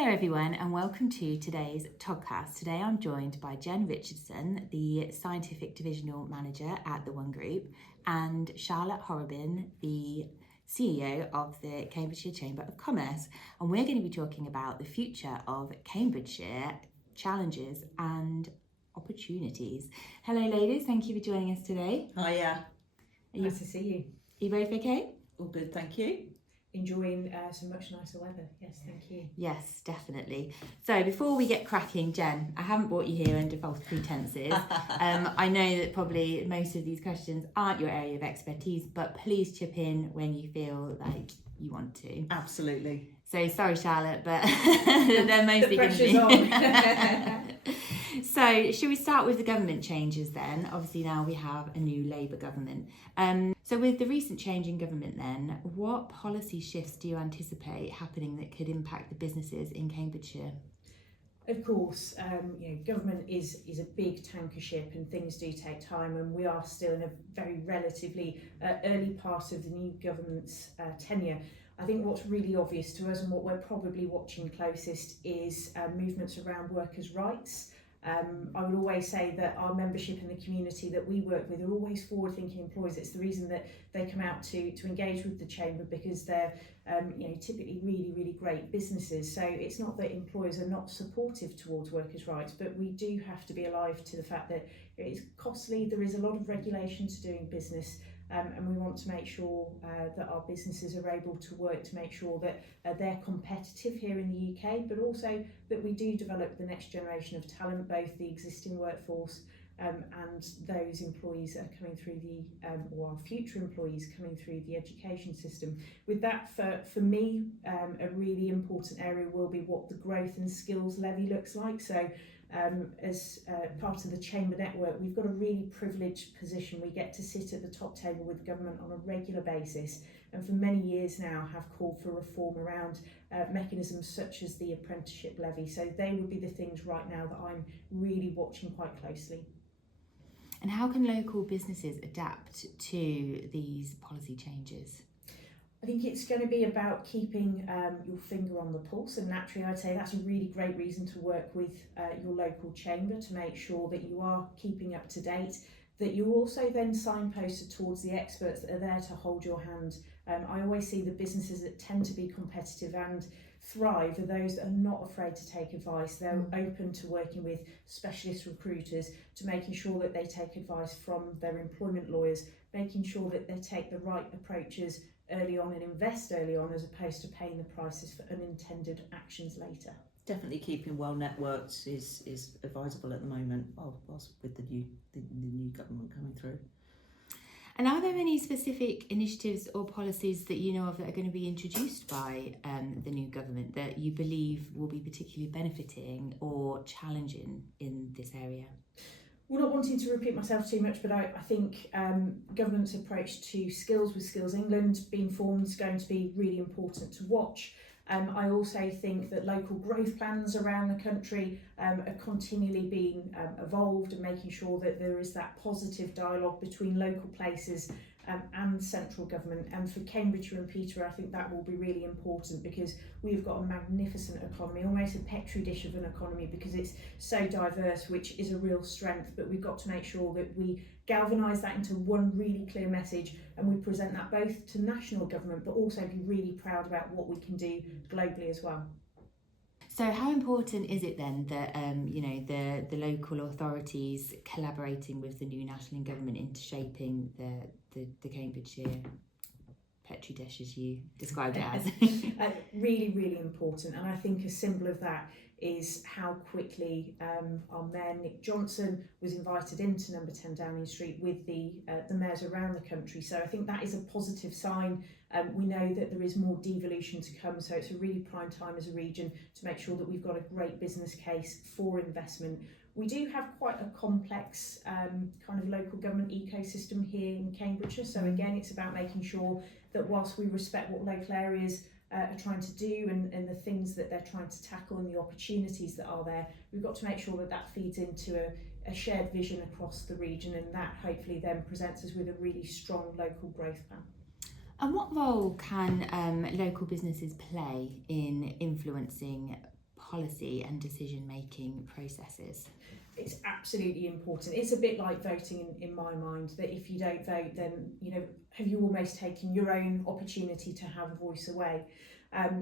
Hello everyone and welcome to today's TOGCast. Today I'm joined by Jen Richardson, the Scientific Divisional Manager at the One Group, and Charlotte Horobin, the CEO of the Cambridgeshire Chamber of Commerce. And we're going to be talking about the future of Cambridgeshire, challenges and opportunities. Hello ladies, thank you for joining us today. Hiya. Nice to see you. Are you both okay? All good, thank you. Enjoying some much nicer weather. Yes, thank you. Yes, definitely. So before we get cracking, Jen, I haven't brought you here under false pretenses. I know that probably most of these questions aren't your area of expertise, but please chip in when you feel like you want to. Absolutely. So sorry, Charlotte, but they're mostly going to be. On. So should we start with the government changes then? Obviously now we have a new Labour government. So with the recent change in government then, what policy shifts do you anticipate happening that could impact the businesses in Cambridgeshire? Of course, government is a big tanker ship and things do take time, and we are still in a very relatively early part of the new government's tenure. I think what's really obvious to us and what we're probably watching closest is movements around workers' rights. I would always say that our membership in the community that we work with are always forward-thinking employees. It's the reason that they come out to engage with the Chamber, because they're typically really great businesses. So it's not that employers are not supportive towards workers' rights, but we do have to be alive to the fact that it's costly. There is a lot of regulation to doing business. And we want to make sure that our businesses are able to work to make sure that they're competitive here in the UK, but also that we do develop the next generation of talent, both the existing workforce and those employees that are coming through or our future employees coming through the education system. With that, for me, a really important area will be what the growth and skills levy looks like. So as part of the Chamber network, we've got a really privileged position. We get to sit at the top table with government on a regular basis, and for many years now have called for reform around mechanisms such as the apprenticeship levy. So they would be the things right now that I'm really watching quite closely. And how can local businesses adapt to these policy changes? I think it's going to be about keeping your finger on the pulse, and naturally I'd say that's a really great reason to work with your local chamber to make sure that you are keeping up to date, that you're also then signposted towards the experts that are there to hold your hand. I always see the businesses that tend to be competitive and thrive are those that are not afraid to take advice. They're open to working with specialist recruiters, to making sure that they take advice from their employment lawyers, making sure that they take the right approaches early on and invest early on, as opposed to paying the prices for unintended actions later. Definitely keeping well networked is advisable at the moment, whilst with the new government coming through. And are there any specific initiatives or policies that you know of that are going to be introduced by the new government that you believe will be particularly benefiting or challenging in this area? We're not wanting to repeat myself too much, but I think government's approach to skills with Skills England being formed is going to be really important to watch. I also think that local growth plans around the country are continually being evolved, and making sure that there is that positive dialogue between local places and central government. And for Cambridgeshire and Peterborough, I think that will be really important, because we've got a magnificent economy, almost a petri dish of an economy, because it's so diverse, which is a real strength. But we've got to make sure that we galvanise that into one really clear message, and we present that both to national government, but also be really proud about what we can do globally as well. So how important is it then that the local authorities collaborating with the new national government into shaping the Cambridgeshire petri dish, as you described it as? Really important, and I think a symbol of that is how quickly our Mayor Nick Johnson was invited into number 10 Downing Street with the mayors around the country. So I think that is a positive sign. We know that there is more devolution to come, so it's a really prime time as a region to make sure that we've got a great business case for investment. We do have quite a complex kind of local government ecosystem here in Cambridgeshire, so again it's about making sure that whilst we respect what local areas are trying to do and the things that they're trying to tackle and the opportunities that are there, we've got to make sure that that feeds into a shared vision across the region, and that hopefully then presents us with a really strong local growth plan. And what role can local businesses play in influencing policy and decision-making processes? It's absolutely important. It's a bit like voting in my mind, that if you don't vote, then, have you almost taken your own opportunity to have a voice away?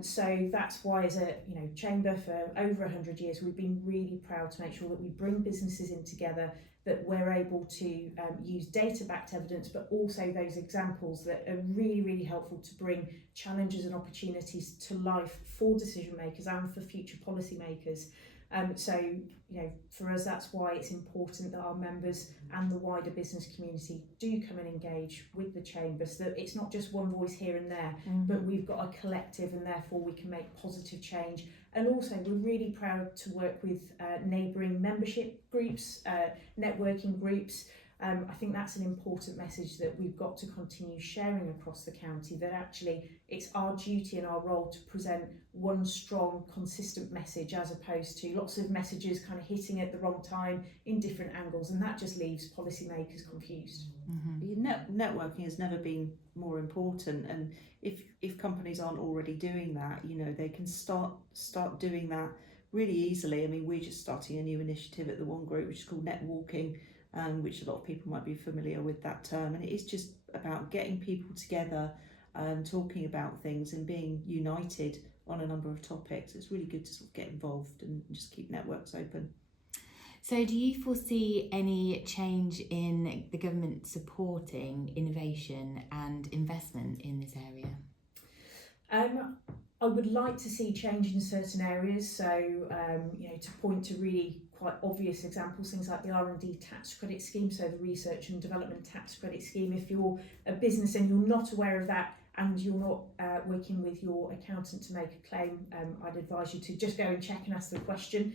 So that's why, as a chamber for over 100 years, we've been really proud to make sure that we bring businesses in together, that we're able to use data-backed evidence, but also those examples that are really, really helpful to bring challenges and opportunities to life for decision makers and for future policy makers. So, for us, that's why it's important that our members and the wider business community do come and engage with the chamber, so that it's not just one voice here and there, but we've got a collective, and therefore we can make positive change. And also, we're really proud to work with neighbouring membership groups, networking groups. I think that's an important message that we've got to continue sharing across the county, that actually it's our duty and our role to present one strong, consistent message, as opposed to lots of messages kind of hitting at the wrong time in different angles, and that just leaves policymakers confused. Networking has never been more important, and if companies aren't already doing that, they can start doing that really easily. I mean, we're just starting a new initiative at the One Group, which is called Netwalking, which a lot of people might be familiar with that term, and it is just about getting people together and talking about things and being united on a number of topics. It's really good to sort of get involved and just keep networks open. So do you foresee any change in the government supporting innovation and investment in this area? I would like to see change in certain areas. So, to point to really quite obvious examples, things like the R&D tax credit scheme, so the research and development tax credit scheme. If you're a business and you're not aware of that, and you're not working with your accountant to make a claim, I'd advise you to just go and check and ask the question,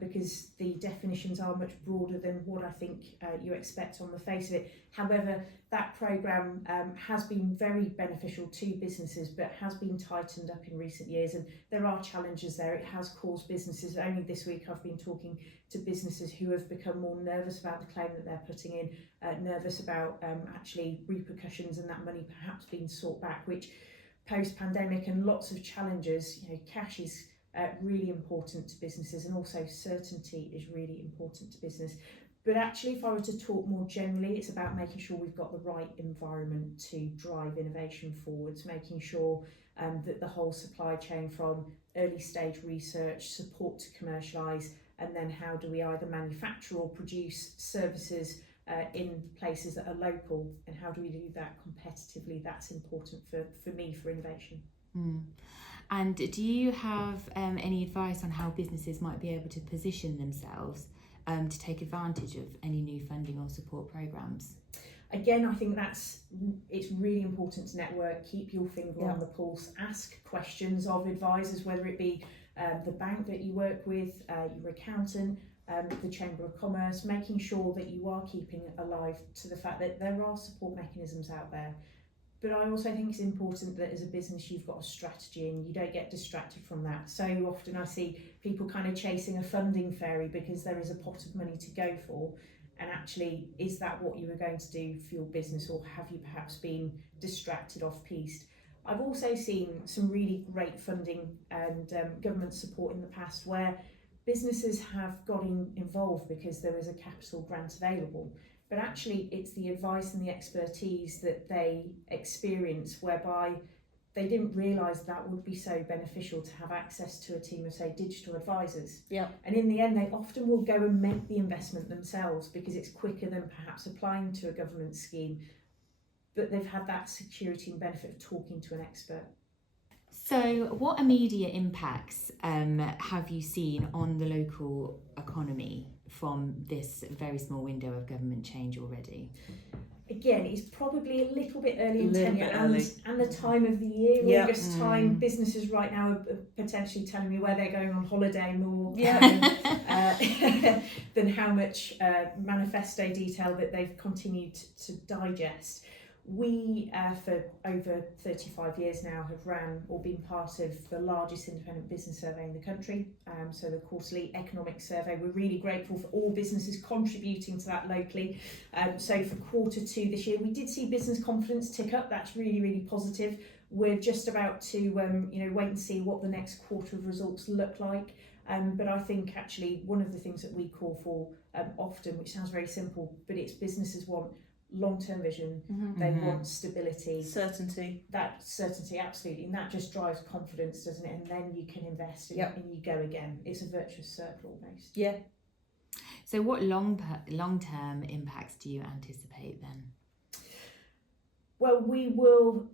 because the definitions are much broader than what I think you expect on the face of it. However, that programme has been very beneficial to businesses, but has been tightened up in recent years, and there are challenges there. It has caused businesses, only this week I've been talking to businesses who have become more nervous about the claim that they're putting in, nervous about actually repercussions and that money perhaps being sought back, which post-pandemic and lots of challenges, cash is really important to businesses, and also certainty is really important to business. But actually, if I were to talk more generally, it's about making sure we've got the right environment to drive innovation forwards, making sure that the whole supply chain, from early stage research, support to commercialise, and then how do we either manufacture or produce services in places that are local, and how do we do that competitively? That's important for me, for innovation. And do you have any advice on how businesses might be able to position themselves to take advantage of any new funding or support programmes? Again, I think it's really important to network, keep your finger on the pulse, ask questions of advisors, whether it be the bank that you work with, your accountant, the Chamber of Commerce, making sure that you are keeping alive to the fact that there are support mechanisms out there. But I also think it's important that as a business you've got a strategy and you don't get distracted from that. So often I see people kind of chasing a funding fairy because there is a pot of money to go for, and actually, is that what you were going to do for your business, or have you perhaps been distracted, off-piste? I've also seen some really great funding and government support in the past where businesses have got involved because there is a capital grant available. But actually, it's the advice and the expertise that they experience, whereby they didn't realise that would be so beneficial to have access to a team of, say, digital advisors. Yeah. And in the end, they often will go and make the investment themselves because it's quicker than perhaps applying to a government scheme. But they've had that security and benefit of talking to an expert. So what immediate impacts have you seen on the local economy from this very small window of government change already? Again, it's probably a little bit early in tenure early. and the time of the year, Yep. August time. Businesses right now are potentially telling me where they're going on holiday more than how much manifesto detail that they've continued to digest. We, for over 35 years now, have ran or been part of the largest independent business survey in the country, so the quarterly economic survey. We're really grateful for all businesses contributing to that locally. So for Q2 this year, we did see business confidence tick up. That's really, really positive. We're just about to wait and see what the next quarter of results look like. But I think actually one of the things that we call for often, which sounds very simple, but it's businesses want long-term vision, they want stability, certainty. That certainty, absolutely, and that just drives confidence, doesn't it? And then you can invest and you go again. It's a virtuous circle almost. Yeah. So what long-term impacts do you anticipate then? Well, we will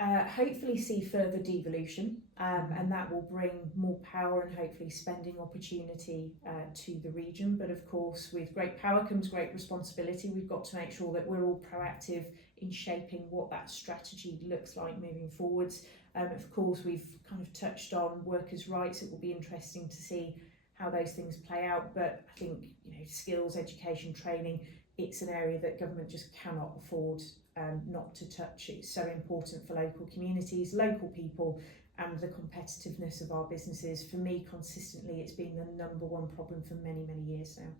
hopefully see further devolution, and that will bring more power and hopefully spending opportunity to the region. But of course, with great power comes great responsibility. We've got to make sure that we're all proactive in shaping what that strategy looks like moving forwards. Of course, we've kind of touched on workers' rights. It will be interesting to see how those things play out. But I think, skills, education, training, it's an area that government just cannot afford not to touch. It's so important for local communities, local people, and the competitiveness of our businesses. For me, consistently, it's been the number one problem for many, many years now.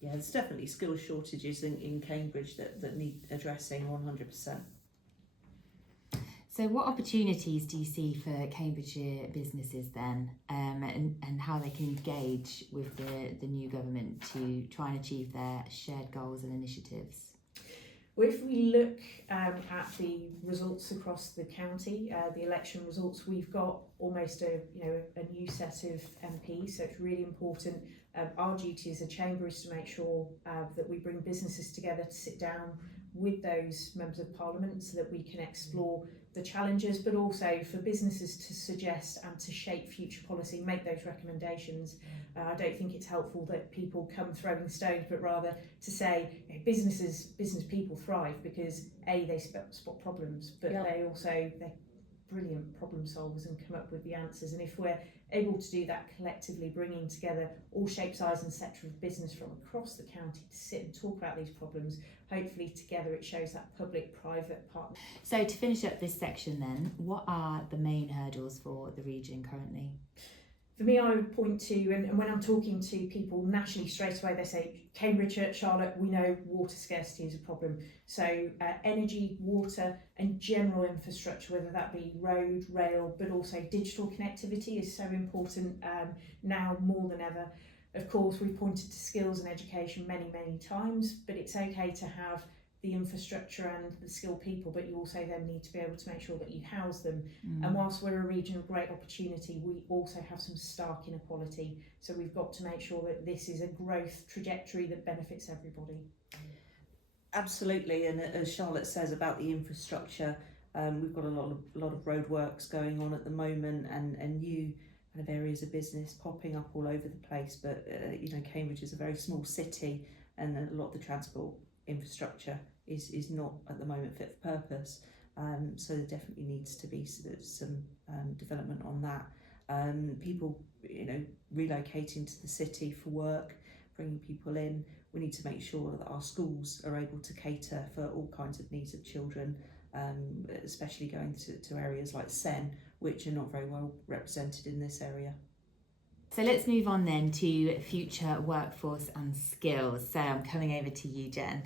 Yeah, there's definitely skill shortages in Cambridge that need addressing 100%. So what opportunities do you see for Cambridgeshire businesses then, and how they can engage with the new government to try and achieve their shared goals and initiatives? Well, if we look at the results across the county, the election results, we've got almost a new set of MPs, so it's really important. Our duty as a chamber is to make sure that we bring businesses together to sit down with those members of parliament so that we can explore the challenges, but also for businesses to suggest and to shape future policy, make those recommendations. I don't think it's helpful that people come throwing stones, but rather to say business people thrive because they spot problems, but they're brilliant problem solvers and come up with the answers. And if we're able to do that collectively, bringing together all shapes, sizes and sector of business from across the county to sit and talk about these problems, hopefully together it shows that public-private partnership. So to finish up this section then, what are the main hurdles for the region currently? For me, I would point to, and when I'm talking to people nationally, straight away they say, Cambridgeshire, Charlotte, we know water scarcity is a problem. So energy, water and general infrastructure, whether that be road, rail, but also digital connectivity is so important now more than ever. Of course, we've pointed to skills and education many, many times, but it's okay to have the infrastructure and the skilled people, but you also then need to be able to make sure that you house them. And whilst we're a region of great opportunity, we also have some stark inequality. So we've got to make sure that this is a growth trajectory that benefits everybody. Absolutely, and as Charlotte says about the infrastructure, we've got a lot of roadworks going on at the moment, and new kind of areas of business popping up all over the place. But Cambridge is a very small city, and a lot of the transport infrastructure is not at the moment fit for purpose, so there definitely needs to be some development on that. People relocating to the city for work, bringing people in. We need to make sure that our schools are able to cater for all kinds of needs of children, especially going to areas like Sen, which are not very well represented in this area. So let's move on then to future workforce and skills. So I'm coming over to you, Jen.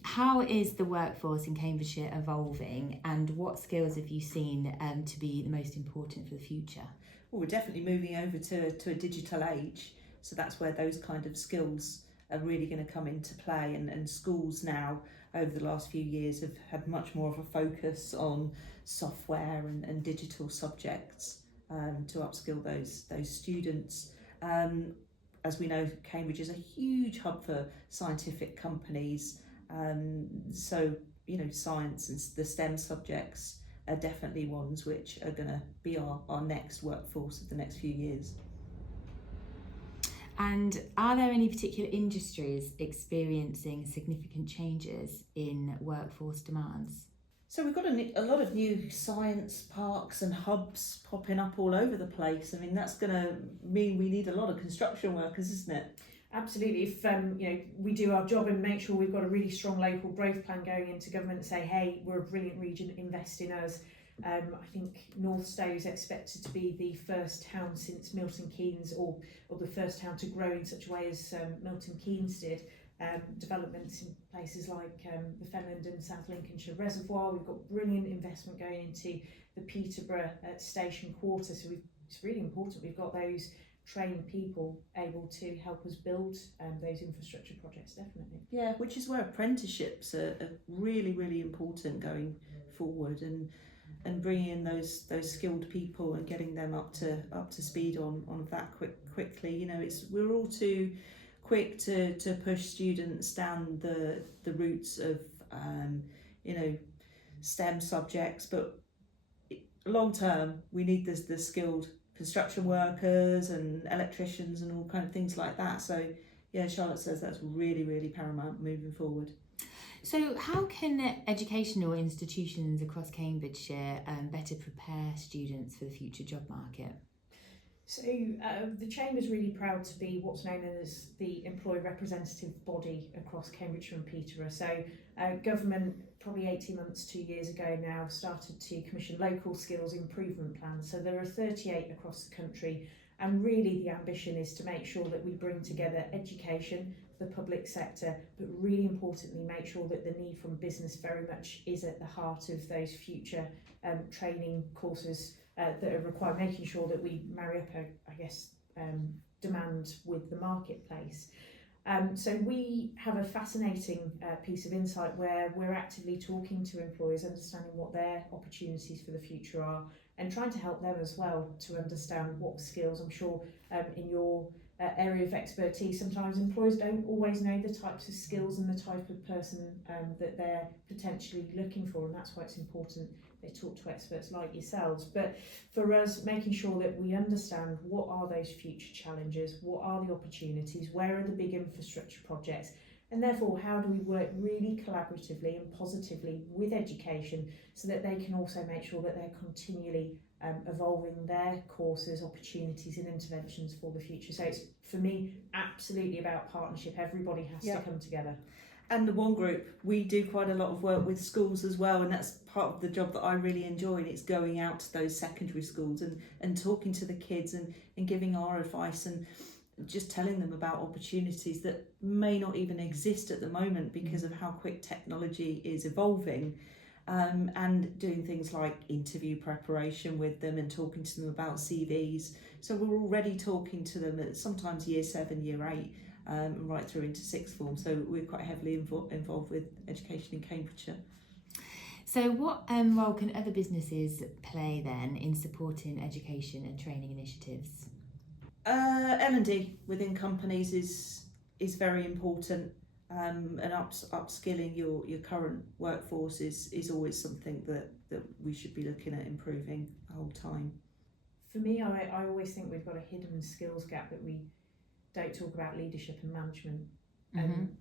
How is the workforce in Cambridgeshire evolving, and what skills have you seen to be the most important for the future? Well, we're definitely moving over to a digital age, so that's where those kind of skills are really going to come into play, and schools now over the last few years have had much more of a focus on software and digital subjects to upskill those students. As we know, Cambridge is a huge hub for scientific companies, so science and the STEM subjects are definitely ones which are going to be our next workforce of the next few years. And are there any particular industries experiencing significant changes in workforce demands? So we've got a lot of new science parks and hubs popping up all over the place. I mean, that's going to mean we need a lot of construction workers, isn't it? Absolutely. If we do our job and make sure we've got a really strong local growth plan going into government and say, hey, we're a brilliant region, invest in us. I think North Stowe is expected to be the first town since Milton Keynes, or the first town to grow in such a way as Milton Keynes did. Developments in places like the Fenland and South Lincolnshire Reservoir. We've got brilliant investment going into the Peterborough Station Quarter, so it's really important we've got those trained people able to help us build those infrastructure projects, definitely. Yeah, which is where apprenticeships are really, really important going forward, and bringing in those skilled people and getting them up to speed on that quickly. You know, we're all too quick to push students down the routes of STEM subjects, but long term we need the skilled construction workers and electricians and all kind of things like that. So yeah, Charlotte says that's really, really paramount moving forward. So how can educational institutions across Cambridgeshire better prepare students for the future job market? So the Chamber is really proud to be what's known as the employee representative body across Cambridgeshire and Peterborough. So government, probably 18 months, 2 years ago now, started to commission local skills improvement plans. So there are 38 across the country, and really the ambition is to make sure that we bring together education, the public sector, but really importantly make sure that the need from business very much is at the heart of those future training courses that are required, making sure that we marry up, demand with the marketplace. So we have a fascinating piece of insight where we're actively talking to employers, understanding what their opportunities for the future are, and trying to help them as well to understand what skills. I'm sure in your area of expertise, sometimes employers don't always know the types of skills and the type of person that they're potentially looking for, and that's why it's important they talk to experts like yourselves. But for us, making sure that we understand what are those future challenges, what are the opportunities, where are the big infrastructure projects, and therefore how do we work really collaboratively and positively with education so that they can also make sure that they're continually evolving their courses, opportunities and interventions for the future. So it's, for me, absolutely about partnership. Everybody has to come together. And the One Group, we do quite a lot of work with schools as well, and that's part of the job that I really enjoy, and it's going out to those secondary schools and talking to the kids and giving our advice and just telling them about opportunities that may not even exist at the moment because of how quick technology is evolving, and doing things like interview preparation with them and talking to them about CVs. So we're already talking to them at sometimes year 7, year 8, right through into sixth form. So we're quite heavily involved with education in Cambridgeshire. So what role can other businesses play then in supporting education and training initiatives? L&D within companies is very important, and upskilling your current workforce is always something that we should be looking at improving the whole time. For me, I always think we've got a hidden skills gap that we don't talk about leadership and management.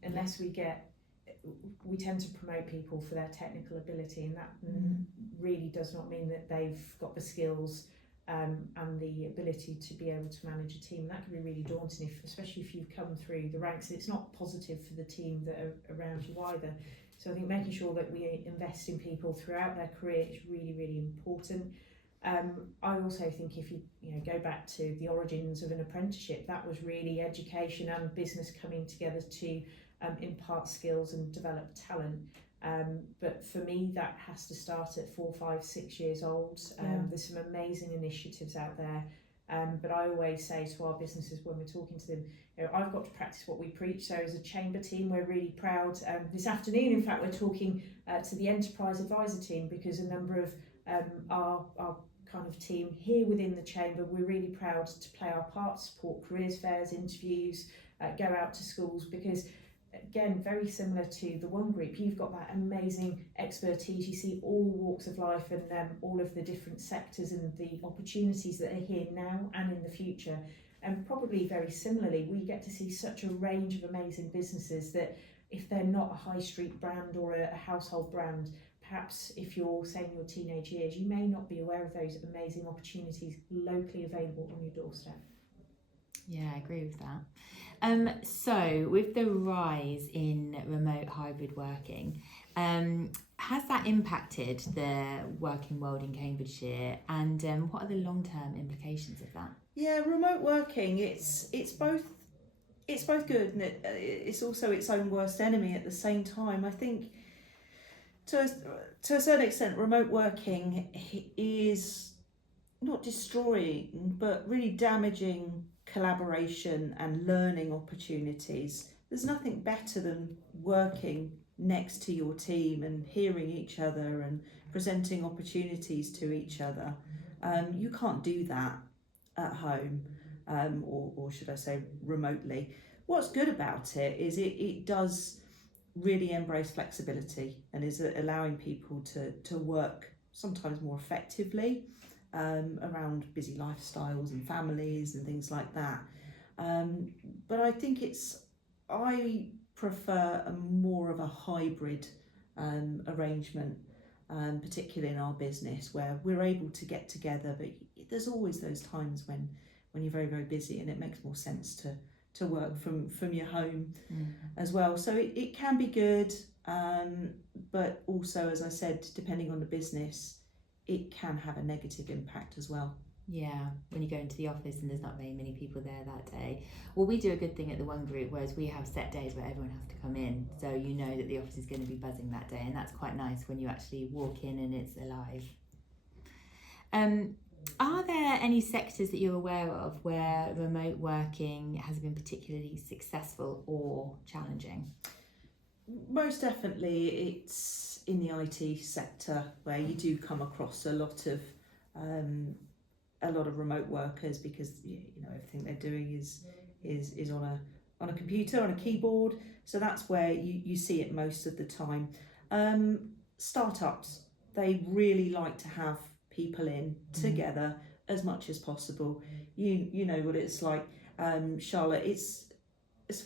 Unless we tend to promote people for their technical ability, and that really does not mean that they've got the skills and the ability to be able to manage a team. That can be really daunting, especially if you've come through the ranks. It's not positive for the team that are around you either. So I think making sure that we invest in people throughout their career is really, really important. I also think if you go back to the origins of an apprenticeship, that was really education and business coming together to impart skills and develop talent. But for me, that has to start at 4, 5, 6 years old. There's some amazing initiatives out there. But I always say to our businesses when we're talking to them, I've got to practice what we preach. So as a chamber team, we're really proud. This afternoon, in fact, we're talking to the enterprise advisor team, because a number of our kind of team here within the chamber, we're really proud to play our part, support careers fairs, interviews, go out to schools, because again, very similar to the One Group, you've got that amazing expertise. You see all walks of life and all of the different sectors and the opportunities that are here now and in the future. And probably very similarly, we get to see such a range of amazing businesses that if they're not a high street brand or a household brand, perhaps if you're saying your teenage years, you may not be aware of those amazing opportunities locally available on your doorstep. Yeah, I agree with that. So with the rise in remote hybrid working, has that impacted the working world in Cambridgeshire, and what are the long-term implications of that? Yeah, remote working, it's both good, and it's also its own worst enemy at the same time. I think to a certain extent, remote working is not destroying, but really damaging collaboration and learning opportunities. There's nothing better than working next to your team and hearing each other and presenting opportunities to each other. You can't do that at home, or should I say remotely. What's good about it is it does really embrace flexibility and is allowing people to work sometimes more effectively around busy lifestyles and families and things like that. But I think I prefer more of a hybrid arrangement, particularly in our business, where we're able to get together, but there's always those times when you're very, very busy and it makes more sense to work from your home as well. So it can be good, but also, as I said, depending on the business, it can have a negative impact as well. Yeah, when you go into the office and there's not very many people there that day. Well, we do a good thing at the One Group, whereas we have set days where everyone has to come in, so you know that the office is going to be buzzing that day, and that's quite nice when you actually walk in and it's alive. Are there any sectors that you're aware of where remote working has been particularly successful or challenging? Most definitely, it's in the IT sector where you do come across a lot of remote workers, because everything they're doing is on a computer, on a keyboard. So that's where you see it most of the time. Startups, they really like to have people in together as much as possible. You know what it's like, Charlotte. It's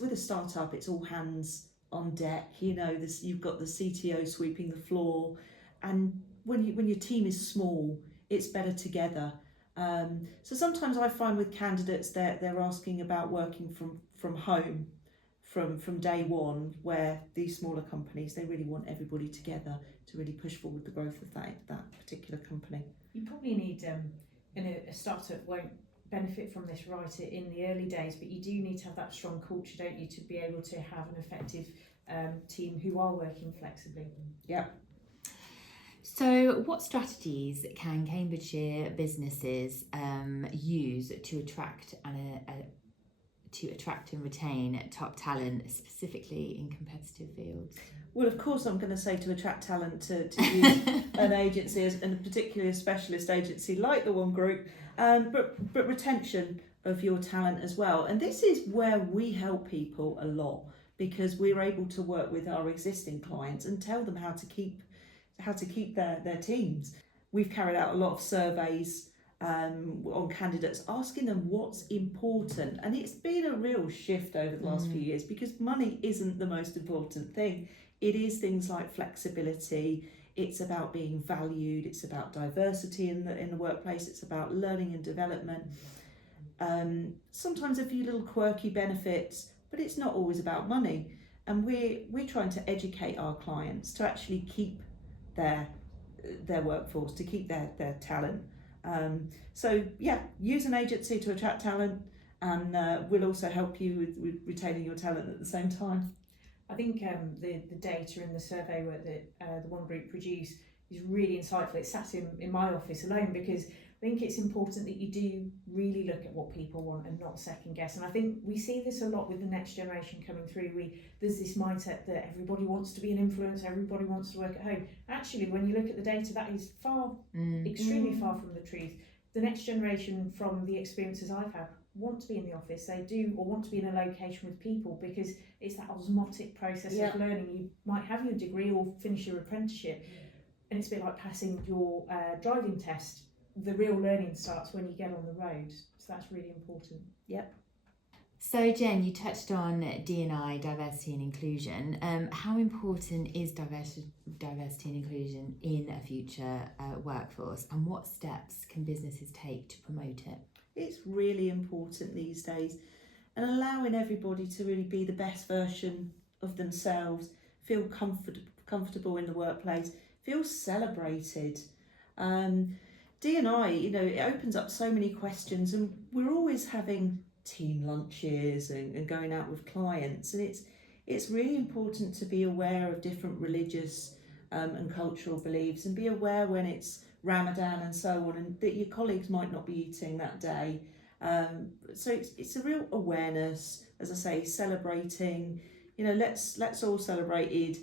with a startup, it's all hands on deck. You've got the CTO sweeping the floor, and when your team is small, it's better together. So sometimes I find with candidates they're asking about working from home from day one, where these smaller companies, they really want everybody together to really push forward the growth of that particular company. You probably need, a startup won't benefit from this right in the early days, but you do need to have that strong culture, don't you, to be able to have an effective team who are working flexibly. Yeah. So what strategies can Cambridgeshire businesses use to attract and retain top talent, specifically in competitive fields? Well, of course, I'm going to say to attract talent to use an agency, and particularly a specialist agency like the One Group, but retention of your talent as well. And this is where we help people a lot, because we're able to work with our existing clients and tell them how to keep their teams. We've carried out a lot of surveys on candidates, asking them what's important, and it's been a real shift over the last few years, because money isn't the most important thing. It is things like flexibility. It's about being valued. It's about diversity in the workplace. It's about learning and development. Sometimes a few little quirky benefits, but it's not always about money. And we're trying to educate our clients to actually keep their workforce, to keep their talent. So yeah, use an agency to attract talent, and we'll also help you with retaining your talent at the same time. I think the data and the survey work that the One Group produce is really insightful. It sat in my office alone, because I think it's important that you do really look at what people want and not second guess. And I think we see this a lot with the next generation coming through. There's this mindset that everybody wants to be an influencer, everybody wants to work at home. Actually, when you look at the data, that is extremely far from the truth. The next generation, from the experiences I've had, want to be in the office. They do, or want to be in a location with people, because it's that osmotic process of learning. You might have your degree or finish your apprenticeship, and it's a bit like passing your driving test. The real learning starts when you get on the road, so that's really important. Yep. So Jen, you touched on D&I, diversity and inclusion. How important is diversity and inclusion in a future workforce, and what steps can businesses take to promote it? It's really important these days, and allowing everybody to really be the best version of themselves, feel comfortable in the workplace, feel celebrated. D&I, it opens up so many questions, and we're always having team lunches and going out with clients, and it's really important to be aware of different religious and cultural beliefs, and be aware when it's Ramadan and so on, and that your colleagues might not be eating that day, So it's a real awareness, as I say, celebrating. Let's all celebrate Eid,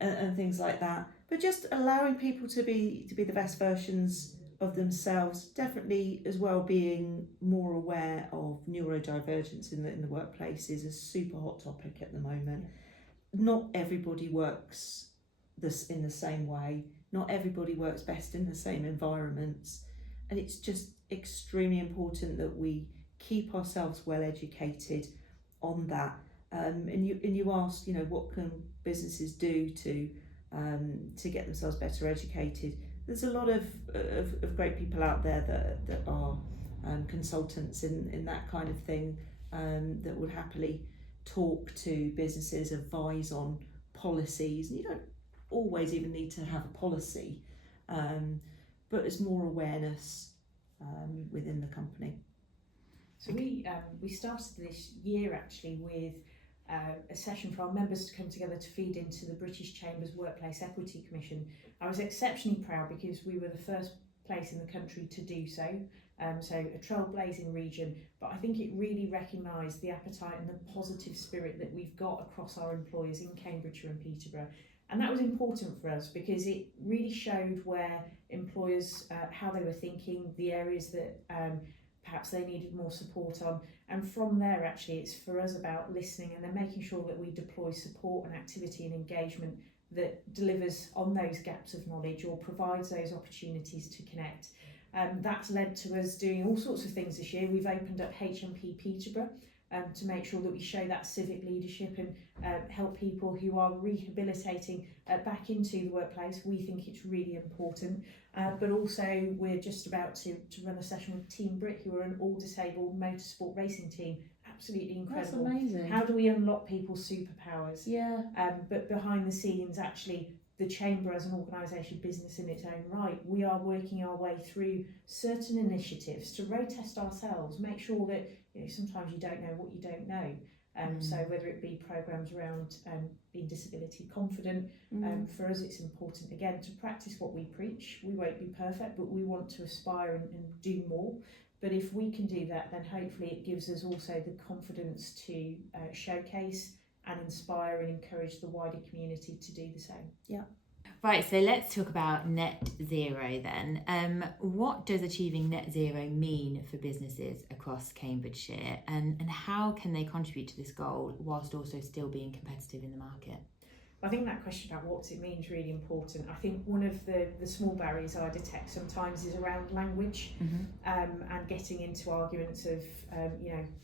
and things like that. But just allowing people to be the best versions of themselves. Definitely as well being more aware of neurodivergence in the workplace is a super hot topic at the moment. Not everybody works in the same way. Not everybody works best in the same environments, and it's just extremely important that we keep ourselves well educated on that. And you asked, what can businesses do to get themselves better educated? There's a lot of great people out there that are consultants in that kind of thing, that would happily talk to businesses, advise on policies. You don't always even need to have a policy, but there's more awareness within the company. So we started this year actually with a session for our members to come together to feed into the British Chamber's Workplace Equity Commission. I was exceptionally proud because we were the first place in the country to do so, so a trailblazing region, but I think it really recognised the appetite and the positive spirit that we've got across our employers in Cambridgeshire and Peterborough. And that was important for us because it really showed where employers, how they were thinking, the areas that perhaps they needed more support on. And from there, actually, it's for us about listening and then making sure that we deploy support and activity and engagement that delivers on those gaps of knowledge or provides those opportunities to connect. That's led to us doing all sorts of things this year. We've opened up HMP Peterborough to make sure that we show that civic leadership and help people who are rehabilitating back into the workplace. We think it's really important. But also we're just about to run a session with Team Brit, who are an all-disabled motorsport racing team. Absolutely incredible. That's amazing. How do we unlock people's superpowers? Yeah. But behind the scenes, actually, the Chamber as an organisation, business in its own right, we are working our way through certain initiatives to road test ourselves, make sure that sometimes you don't know what you don't know. So whether it be programmes around being disability confident, for us it's important again to practice what we preach. We won't be perfect, but we want to aspire and do more. But if we can do that, then hopefully it gives us also the confidence to showcase and inspire and encourage the wider community to do the same. Yeah. Right, so let's talk about net zero then. What does achieving net zero mean for businesses across Cambridgeshire, and how can they contribute to this goal whilst also still being competitive in the market? I think that question about what it means is really important. I think one of the small barriers I detect sometimes is around language, and getting into arguments of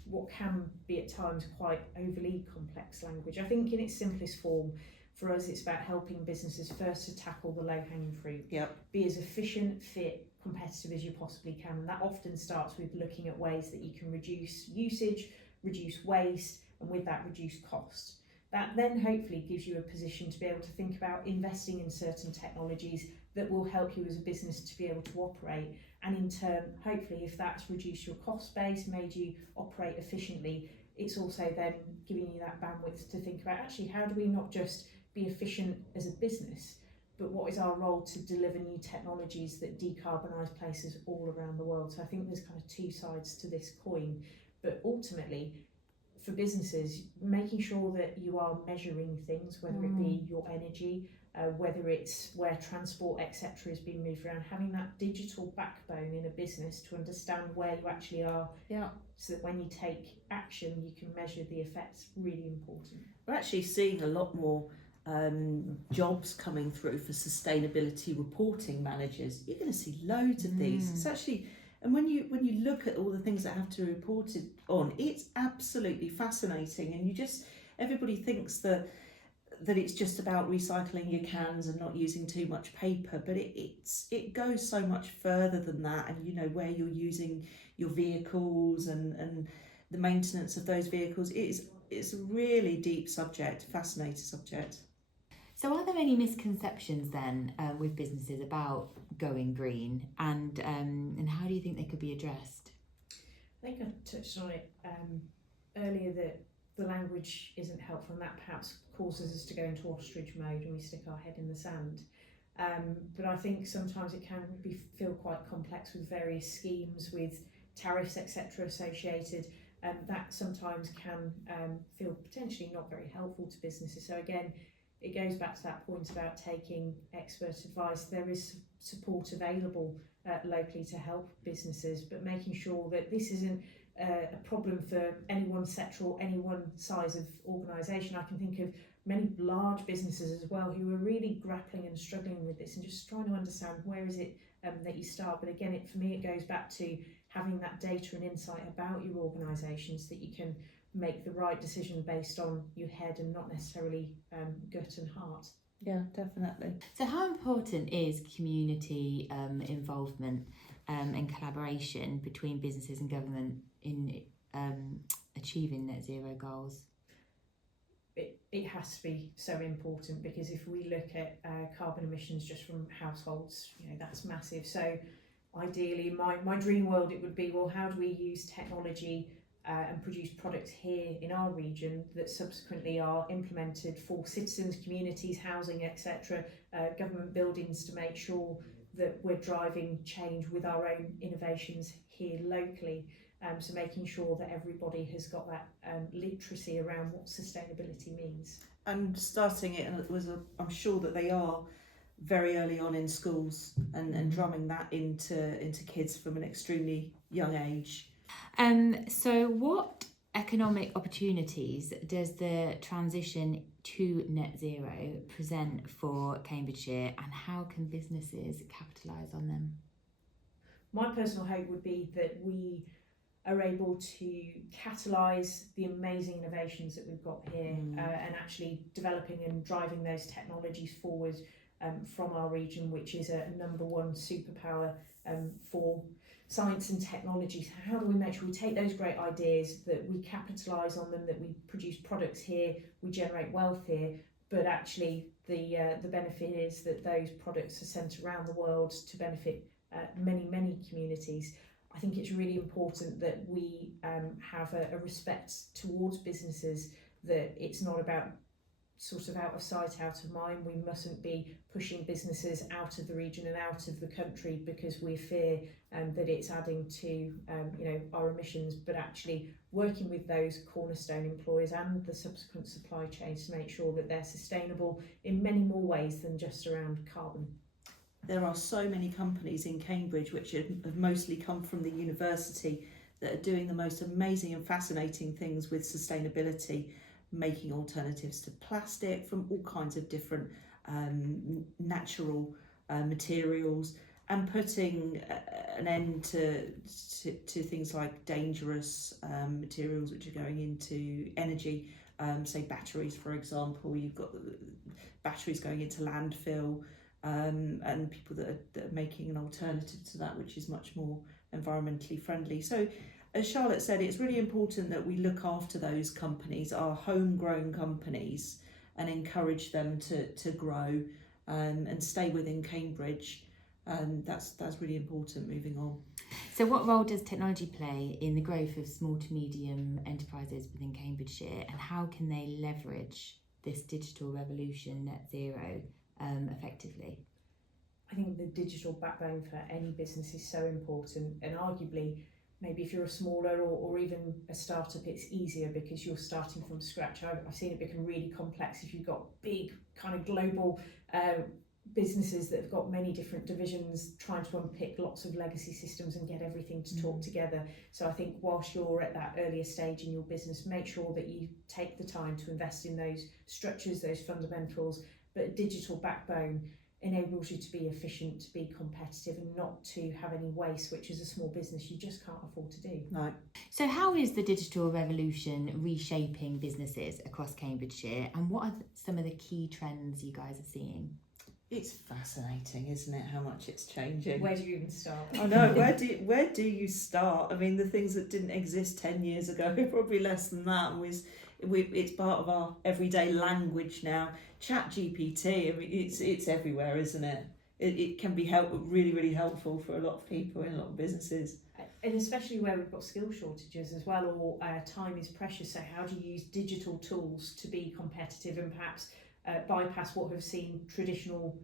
what can be at times quite overly complex language. I think in its simplest form, for us, it's about helping businesses first to tackle the low-hanging fruit. Yep. Be as efficient, fit, competitive as you possibly can. And that often starts with looking at ways that you can reduce usage, reduce waste, and with that, reduce cost. That then hopefully gives you a position to be able to think about investing in certain technologies that will help you as a business to be able to operate. And in turn, hopefully, if that's reduced your cost base, made you operate efficiently, it's also then giving you that bandwidth to think about, actually, how do we not just be efficient as a business, but what is our role to deliver new technologies that decarbonise places all around the world? So I think there's kind of two sides to this coin, but ultimately for businesses, making sure that you are measuring things, whether it be your energy, whether it's where transport, etc. is being moved around, having that digital backbone in a business to understand where you actually are, so that when you take action, you can measure the effects. Really important. We're actually seeing a lot more jobs coming through for sustainability reporting managers. You're going to see loads of these. It's actually, and when you look at all the things that have to be reported on, it's absolutely fascinating. And everybody thinks that it's just about recycling your cans and not using too much paper, but it goes so much further than that. And where you're using your vehicles and the maintenance of those vehicles, it's a really deep subject, fascinating subject. So are there any misconceptions then with businesses about going green, and how do you think they could be addressed? I think I touched on it earlier, that the language isn't helpful, and that perhaps causes us to go into ostrich mode and we stick our head in the sand. But I think sometimes it can feel quite complex with various schemes, with tariffs, etc. associated, that sometimes can feel potentially not very helpful to businesses. So again, it goes back to that point about taking expert advice. There is support available locally to help businesses, but making sure that this isn't a problem for any one sector or any one size of organisation. I can think of many large businesses as well who are really grappling and struggling with this and just trying to understand where is it that you start. But again, for me, it goes back to having that data and insight about your organisation so that you can make the right decision based on your head and not necessarily gut and heart. Yeah, definitely. So how important is community involvement and collaboration between businesses and government in achieving net zero goals? It has to be so important, because if we look at carbon emissions just from households, that's massive. So ideally, my dream world, it would be, well, how do we use technology and produce products here in our region that subsequently are implemented for citizens, communities, housing, etc., government buildings, to make sure that we're driving change with our own innovations here locally. So making sure that everybody has got that literacy around what sustainability means. And starting it, and I'm sure that they are very early on in schools and drumming that into kids from an extremely young age. So what economic opportunities does the transition to net zero present for Cambridgeshire, and how can businesses capitalise on them? My personal hope would be that we are able to catalyse the amazing innovations that we've got here and actually developing and driving those technologies forward from our region, which is a number one superpower for science and technology. So how do we make sure we take those great ideas, that we capitalise on them, that we produce products here, we generate wealth here, but actually the benefit is that those products are sent around the world to benefit many communities. I think it's really important that we have a respect towards businesses, that it's not about sort of out of sight, out of mind. We mustn't be pushing businesses out of the region and out of the country because we fear that it's adding to our emissions, but actually working with those cornerstone employers and the subsequent supply chains to make sure that they're sustainable in many more ways than just around carbon. There are so many companies in Cambridge which have mostly come from the university that are doing the most amazing and fascinating things with sustainability, making alternatives to plastic from all kinds of different natural materials, and putting an end to things like dangerous materials which are going into energy, say batteries, for example. You've got batteries going into landfill, and people that are making an alternative to that, which is much more environmentally friendly. So, as Charlotte said, it's really important that we look after those companies, our homegrown companies, and encourage them to grow and stay within Cambridge. That's really important moving on. So what role does technology play in the growth of small to medium enterprises within Cambridgeshire, and how can they leverage this digital revolution, net zero, effectively? I think the digital backbone for any business is so important, and arguably maybe if you're a smaller or even a startup, it's easier because you're starting from scratch. I've seen it become really complex if you've got big kind of global businesses that have got many different divisions trying to unpick lots of legacy systems and get everything to talk together. So I think whilst you're at that earlier stage in your business, make sure that you take the time to invest in those structures, those fundamentals, but a digital backbone enables you to be efficient, to be competitive, and not to have any waste, which as a small business you just can't afford to do. Right. So how is the digital revolution reshaping businesses across Cambridgeshire, and what are some of the key trends you guys are seeing? It's fascinating, isn't it, how much it's changing? Where do you even start? I know, where do you start? I mean, the things that didn't exist 10 years ago, probably less than that, it's part of our everyday language now. ChatGPT, I mean, it's everywhere, isn't it? It can be really helpful for a lot of people in a lot of businesses. And especially where we've got skill shortages as well, or time is precious. So how do you use digital tools to be competitive and perhaps bypass what have seen traditional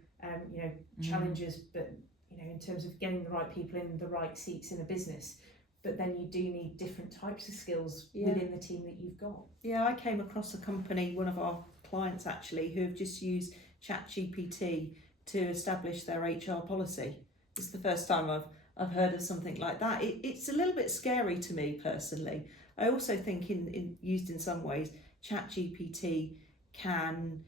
challenges, but in terms of getting the right people in the right seats in a business, but then you do need different types of skills Yeah. within the team that you've got. Yeah, I came across a company, one of our clients actually, who have just used ChatGPT to establish their HR policy. It's the first time I've heard of something like that. It's a little bit scary to me personally. I also think used in some ways, ChatGPT can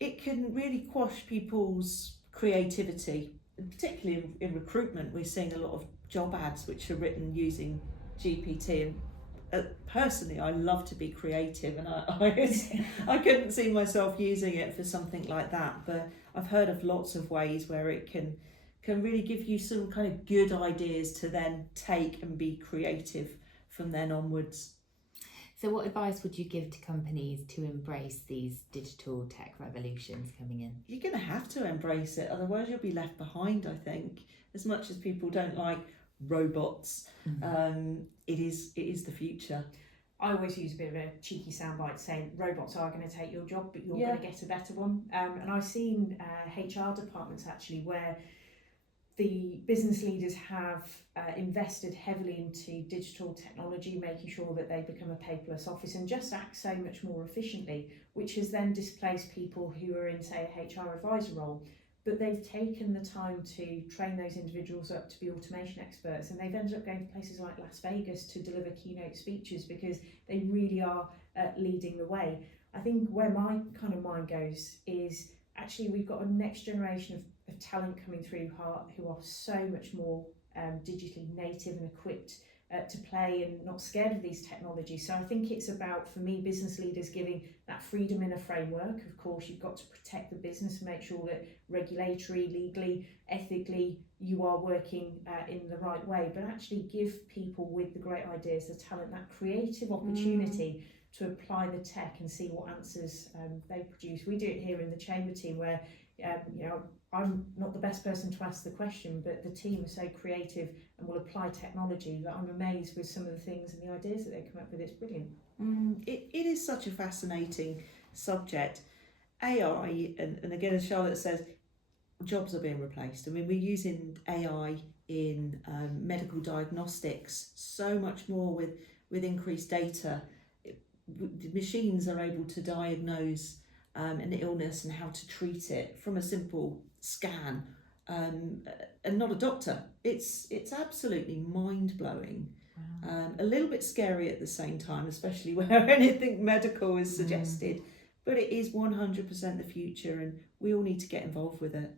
really quash people's creativity, particularly in recruitment. We're seeing a lot of job ads which are written using GPT, and personally I love to be creative, and I couldn't see myself using it for something like that, but I've heard of lots of ways where it can really give you some kind of good ideas to then take and be creative from then onwards. So what advice would you give to companies to embrace these digital tech revolutions coming in? You're going to have to embrace it, otherwise you'll be left behind, I think. As much as people don't like robots, it is the future. I always use a bit of a cheeky soundbite saying robots are going to take your job, but you're going to get a better one. And I've seen HR departments actually where the business leaders have invested heavily into digital technology, making sure that they become a paperless office and just act so much more efficiently, which has then displaced people who are in, say, a HR advisor role. But they've taken the time to train those individuals up to be automation experts, and they've ended up going to places like Las Vegas to deliver keynote speeches because they really are leading the way. I think where my kind of mind goes is actually we've got a next generation of talent coming through who are so much more digitally native and equipped to play and not scared of these technologies. So I think it's about, for me, business leaders giving that freedom in a framework. Of course, you've got to protect the business and make sure that regulatory, legally, ethically, you are working in the right way, but actually give people with the great ideas, the talent, that creative opportunity to apply the tech and see what answers they produce. We do it here in the chamber team where, I'm not the best person to ask the question, but the team are so creative and will apply technology that I'm amazed with some of the things and the ideas that they come up with. It's brilliant. It is such a fascinating subject. AI, and again, as Charlotte says, jobs are being replaced. I mean, we're using AI in medical diagnostics so much more with increased data. The machines are able to diagnose an illness and how to treat it from a simple scan, and not a doctor. It's absolutely mind-blowing. Wow. A little bit scary at the same time, especially where anything medical is suggested, but it is 100% the future, and we all need to get involved with it.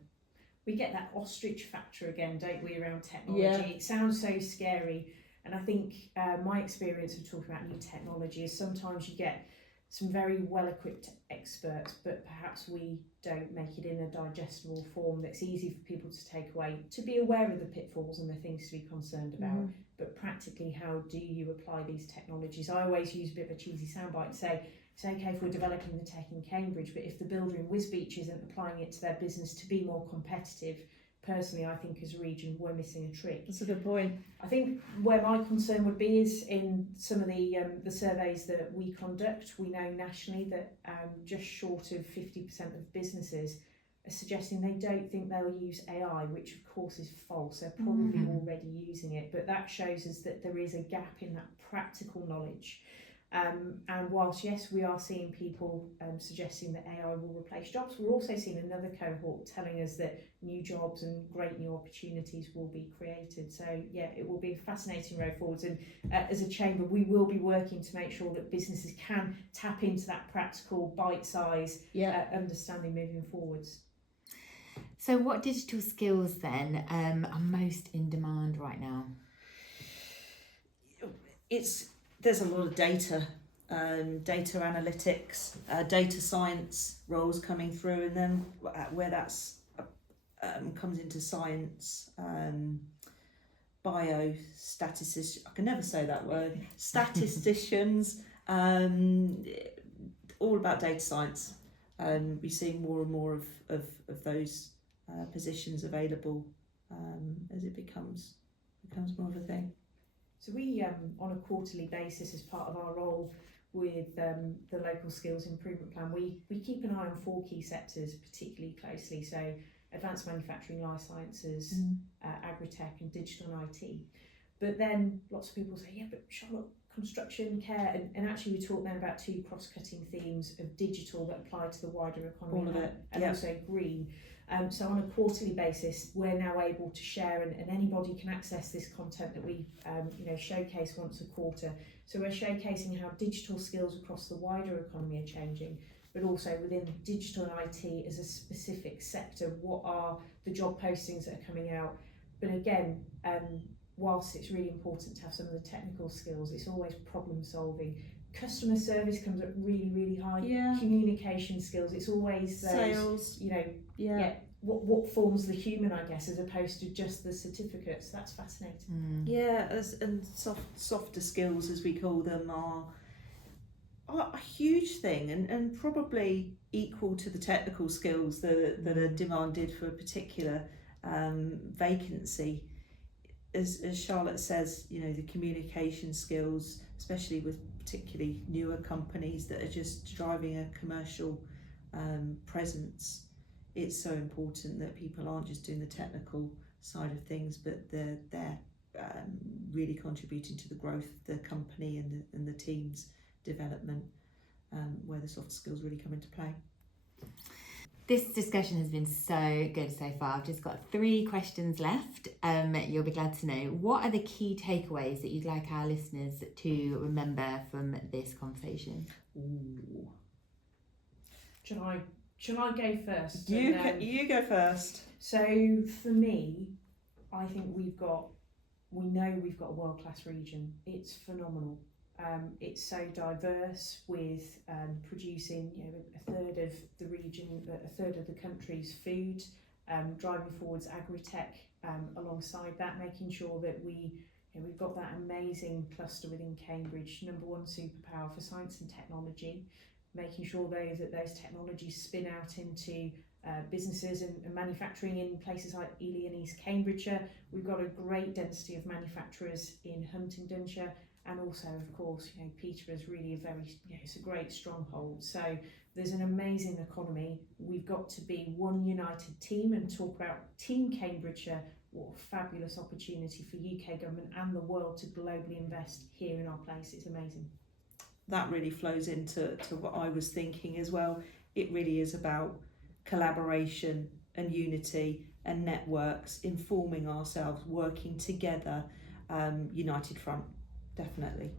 We get that ostrich factor again, don't we, around technology? Yeah. It sounds so scary, and I think my experience of talking about new technology is sometimes you get some very well-equipped experts, but perhaps we don't make it in a digestible form that's easy for people to take away, to be aware of the pitfalls and the things to be concerned about, but practically how do you apply these technologies? I always use a bit of a cheesy soundbite to say, it's okay if we're developing the tech in Cambridge, but if the builder in Wisbech isn't applying it to their business to be more competitive, personally, I think as a region, we're missing a trick. That's a good point. I think where my concern would be is in some of the surveys that we conduct, we know nationally that just short of 50% of businesses are suggesting they don't think they'll use AI, which of course is false. They're probably already using it, but that shows us that there is a gap in that practical knowledge. And whilst, yes, we are seeing people suggesting that AI will replace jobs, we're also seeing another cohort telling us that new jobs and great new opportunities will be created. So, yeah, it will be a fascinating road forwards. And as a chamber, we will be working to make sure that businesses can tap into that practical, bite-size understanding moving forwards. So what digital skills then are most in demand right now? There's a lot of data analytics, data science roles coming through, and then where that's comes into science, biostatisticians, I can never say that word, statisticians, all about data science. We're seeing more and more of those positions available as it becomes more of a thing. So we, on a quarterly basis, as part of our role with the local skills improvement plan, we keep an eye on 4 key sectors particularly closely. So advanced manufacturing, life sciences, agri-tech and digital and IT. But then lots of people say, yeah, but Charlotte, construction, care, and actually we talk then about two cross-cutting themes of digital that apply to the wider economy. All of it, and yeah. also green. So on a quarterly basis, we're now able to share, and anybody can access this content that we showcase once a quarter. So we're showcasing how digital skills across the wider economy are changing, but also within digital and IT as a specific sector, what are the job postings that are coming out. But again, whilst it's really important to have some of the technical skills, it's always problem solving. Customer service comes up really, really high. Yeah. Communication skills, it's always those, Sales. what forms the human, I guess, as opposed to just the certificates. That's fascinating. Yeah, and softer skills, as we call them, are a huge thing, and probably equal to the technical skills that are demanded for a particular vacancy. As Charlotte says, the communication skills, especially with particularly newer companies that are just driving a commercial presence, it's so important that people aren't just doing the technical side of things, but they're really contributing to the growth of the company and the team's development, where the soft skills really come into play. This discussion has been so good so far. I've just got 3 questions left. You'll be glad to know. What are the key takeaways that you'd like our listeners to remember from this conversation? Ooh. Shall I go first? You go first. So for me, I think we know we've got a world-class region. It's phenomenal. It's so diverse, with producing a third of the region, a third of the country's food, driving forwards agri-tech alongside that, making sure that we've got that amazing cluster within Cambridge, #1 superpower for science and technology, making sure that those technologies spin out into businesses and manufacturing in places like Ely and East Cambridgeshire. We've got a great density of manufacturers in Huntingdonshire. And also, of course, Peterborough is really it's a great stronghold. So there's an amazing economy. We've got to be one united team and talk about Team Cambridgeshire. What a fabulous opportunity for UK government and the world to globally invest here in our place. It's amazing. That really flows into what I was thinking as well. It really is about collaboration and unity and networks, informing ourselves, working together, united front. Definitely.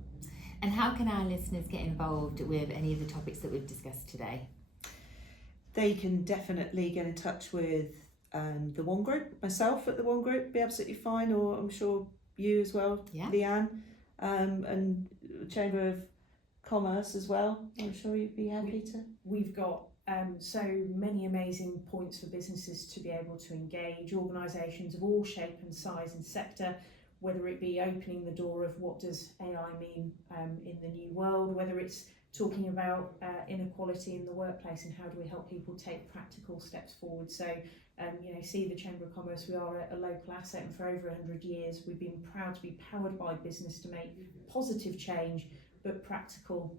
And how can our listeners get involved with any of the topics that we've discussed today? They can definitely get in touch with the One Group, myself at the One Group, be absolutely fine, or I'm sure you as well, yeah. Leanne, and Chamber of Commerce as well. I'm sure you'd be happy to. We've got so many amazing points for businesses to be able to engage, organisations of all shape and size and sector, whether it be opening the door of what does AI mean in the new world, whether it's talking about inequality in the workplace and how do we help people take practical steps forward. So, see the Chamber of Commerce, we are a local asset, and for over 100 years we've been proud to be powered by business to make positive change, but practical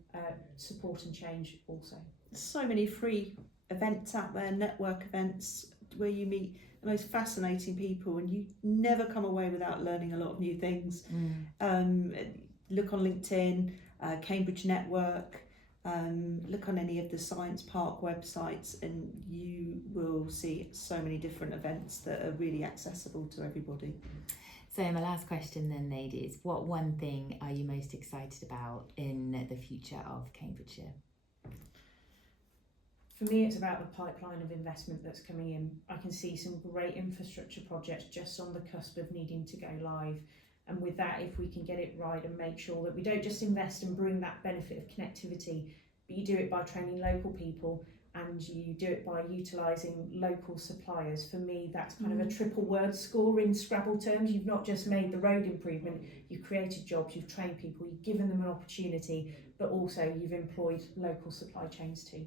support and change also. So many free events out there, network events, where you meet the most fascinating people and you never come away without learning a lot of new things. Look on LinkedIn, Cambridge Network, look on any of the Science Park websites, and you will see so many different events that are really accessible to everybody. So my last question then, ladies, what one thing are you most excited about in the future of Cambridgeshire? For me, it's about the pipeline of investment that's coming in. I can see some great infrastructure projects just on the cusp of needing to go live. And with that, if we can get it right and make sure that we don't just invest and bring that benefit of connectivity, but you do it by training local people and you do it by utilising local suppliers. For me, that's kind of a triple word score in Scrabble terms. You've not just made the road improvement, you've created jobs, you've trained people, you've given them an opportunity, but also you've employed local supply chains too.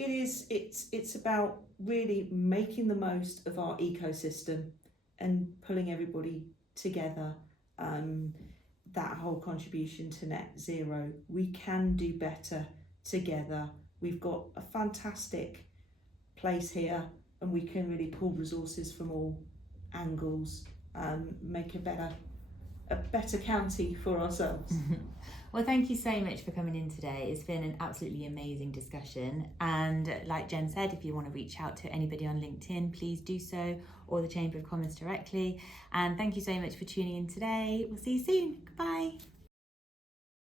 It's about really making the most of our ecosystem and pulling everybody together. That whole contribution to net zero, we can do better together. We've got a fantastic place here and we can really pull resources from all angles, make a better a better county for ourselves. Well, thank you so much for coming in today. It's been an absolutely amazing discussion. And like Jen said, if you want to reach out to anybody on LinkedIn, please do so, or the Chamber of Commerce directly. And thank you so much for tuning in today. We'll see you soon. Goodbye.